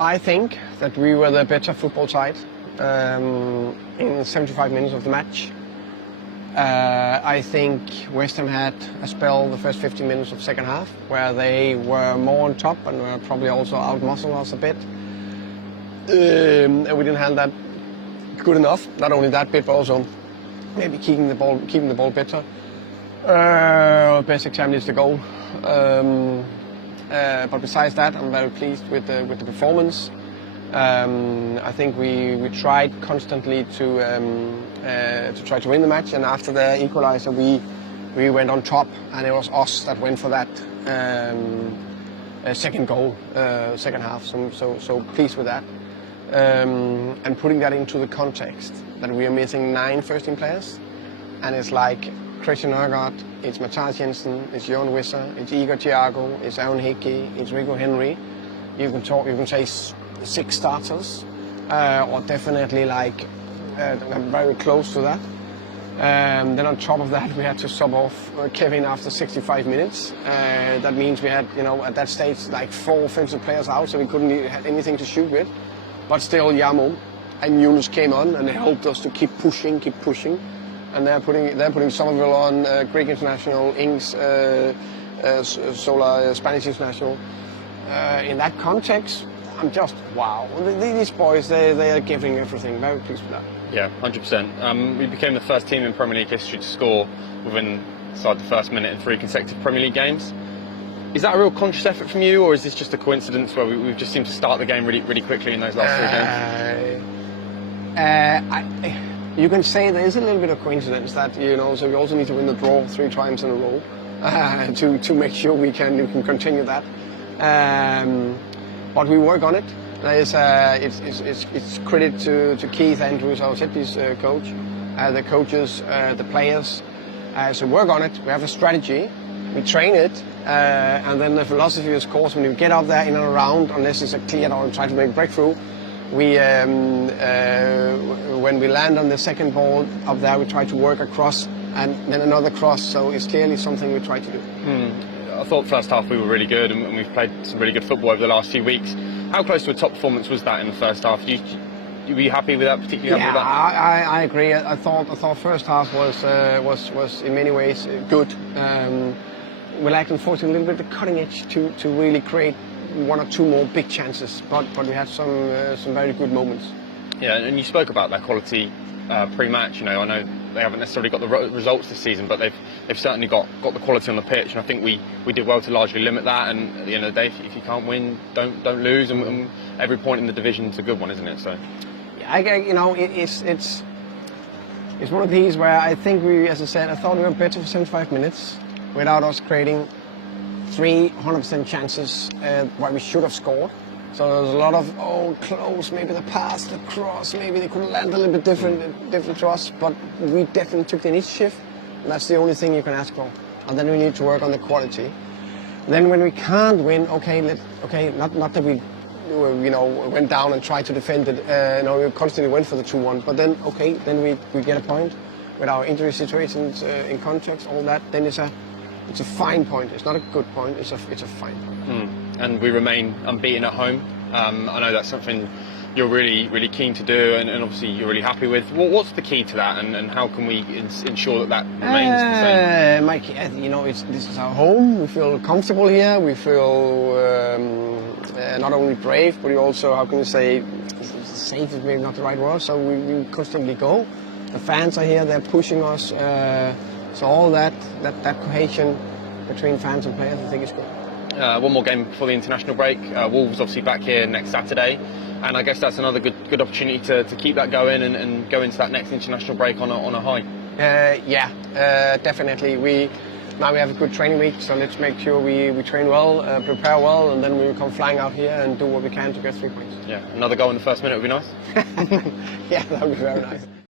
I think that we were the better football side in 75 minutes of the match. I think West Ham had a spell the first 15 minutes of second half where they were more on top and were probably also out-muscled us a bit. And we didn't handle that good enough. Not only that bit, but also maybe keeping the ball better. Best example is the goal. But besides that, I'm very pleased with the performance. I think we tried constantly to try to win the match, and after the equaliser, we went on top, and it was us that went for that second goal, second half. So pleased with that, and putting that into the context that we are missing 9 first-team players, and it's like Christian Nørgaard, it's Matthijs Jensen, it's Jørgen Wisser, it's Igor Thiago, it's Aaron Hickey, it's Rico Henry. You can say 6 starters, or definitely like very close to that. Then on top of that, we had to sub off Kevin after 65 minutes. That means we had, at that stage, like 4 offensive players out, so we couldn't have anything to shoot with. But still, Yamo and Yunus came on and they helped us to keep pushing. And they're putting Somerville on, Greek international, Ings, Sola, Spanish international. In that context, I'm just wow. These boys, they are giving everything. Very pleased with that. Yeah, 100%. We became the first team in Premier League history to score within the first minute in 3 consecutive Premier League games. Is that a real conscious effort from you, or is this just a coincidence where we've just seemed to start the game really quickly in those last 3 games? You can say there is a little bit of coincidence that, so we also need to win the draw 3 times in a row to make sure we can continue that. But we work on it. It's credit to Keith Andrews, our set piece coach, the coaches, the players. So work on it. We have a strategy. We train it, and then the philosophy is, of course, when you get up there in and around, unless it's a clear or try to make a breakthrough, when we land on the second ball up there, we try to work across and then another cross. So it's clearly something we try to do. I thought first half we were really good, and we've played some really good football over the last few weeks. How close to a top performance was that in the first half? Were you happy with that? Particularly happy with that? I agree. I thought first half was in many ways good. We lacked, unfortunately, a little bit of the cutting edge to really create 1 or 2 more big chances, but we had some very good moments. Yeah, and you spoke about that quality pre-match. I know they haven't necessarily got the results this season, but they've certainly got the quality on the pitch, and I think we did well to largely limit that. And at the end of the day, if you can't win, don't lose, and every point in the division is a good one, isn't it? So yeah, it's one of these where I think as I said, I thought we were better for 75 minutes without us creating 300% chances where we should have scored. So there was a lot of close, maybe the pass, the cross, maybe they could land a little bit different to us, but we definitely took the initiative, and that's the only thing you can ask for. And then we need to work on the quality. Then when we can't win, not that we went down and tried to defend it. We constantly went for the 2-1, but then we get a point with our injury situations in context, all that. Then it's a fine point. It's not a good point. It's a fine point. And we remain unbeaten at home. I know that's something you're really keen to do, and obviously you're really happy with. What's the key to that, and how can we ensure that remains the same? Mike, this is our home. We feel comfortable here. We feel not only brave, but we also, how can you say, safe is maybe not the right word. So we constantly go. The fans are here. They're pushing us. So all that cohesion between fans and players, I think is good. One more game before the international break. Wolves obviously back here next Saturday, and I guess that's another good opportunity to keep that going and go into that next international break on a high. Definitely. Now we have a good training week, so let's make sure we train well, prepare well, and then we come flying out here and do what we can to get 3 points. Yeah, another goal in the first minute would be nice. Yeah, that would be very nice.